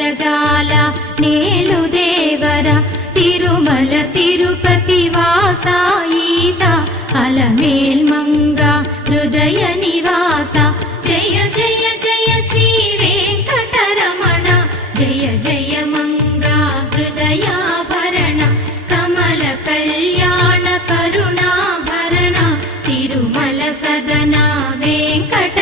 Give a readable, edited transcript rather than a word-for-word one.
జగాల నేలు దేవర తిరుమల తిరుపతి వాసా ఈసా అలమేల్ మంగ హృదయ నివాస జయ జయ జయ శ్రీ వెంకటరమణ జయ జయ మంగ హృదయాభరణ కమల కళ్యాణ కరుణాభరణ తిరుమల సదన వెంకట